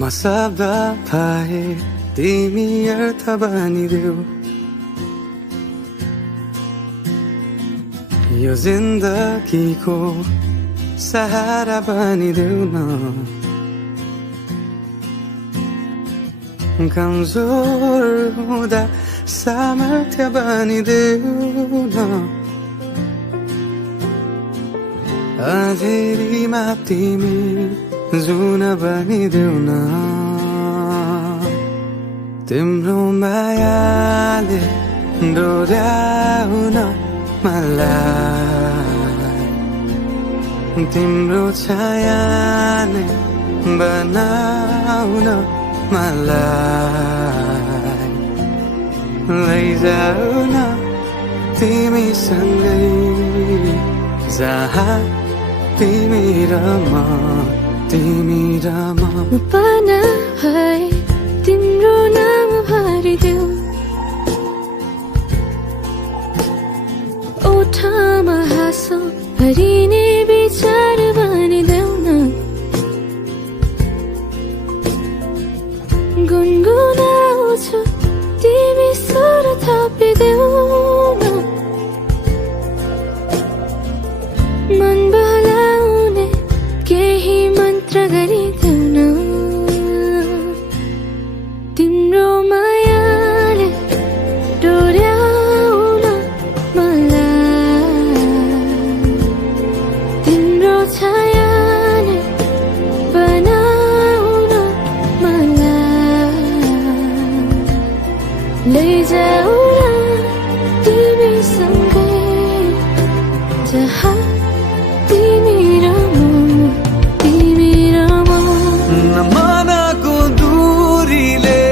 म शब्द पाए तिमी अर्थ बनिदेऊ यो जिन्दगीको सहारा बनिदेऊ न कमजोर हुँदा सामर्थ्य बनिदेऊ न अँधेरीमा तिमी जुन बनिदेऊ न तिम्रो मायाले डोर्याउन मलाई तिम्रो छायाले बनाउन मलाई लैजाऊ न तिमीसँगै जहाँ तिमी र म पाना भए तिम्रो नाम भरिदेऊ ओठमा हाँसो भरिने विचार बनिदेऊ न गुनगुनाउँछु तिमी स्वर थपिदेऊ न मन बहलाउने केही मन्त्र गरिदेऊ न तिम्रो मायाले डोर्याउन मलाई तिम्रो छायाले बनाउन मलाई लैजाऊ न तिमीसँगै जहाँ तिमी र म न मनको दूरीले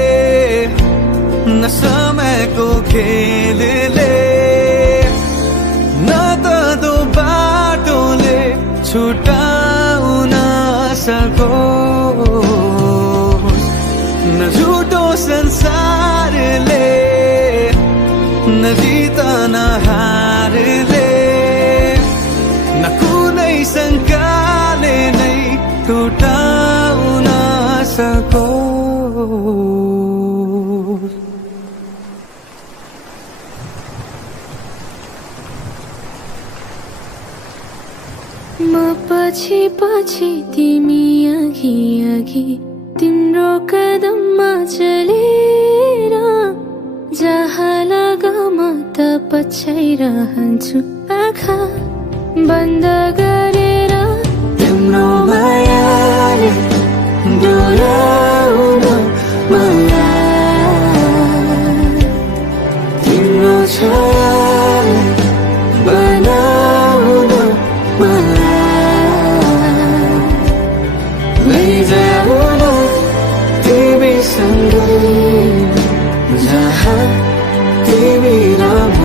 न समयको खेलले न त दो बाटोले छुटाउन सकोस् न झुटो संसारले न जित न हारले न कुनै शङ्काले नै टुटाउन सकोस् म पछि पछि तिमी अघि अघि तिम्रो कदममा चलेर जहाँ लगा म त पछ्याइरहन्छु आँखा बन्द गरेर तिम्रो मायाले डोर्याउन मलाई तिम्रो छायाले बनाउन मलाई लैजाऊ न तिमीसँगै जहाँ तिमी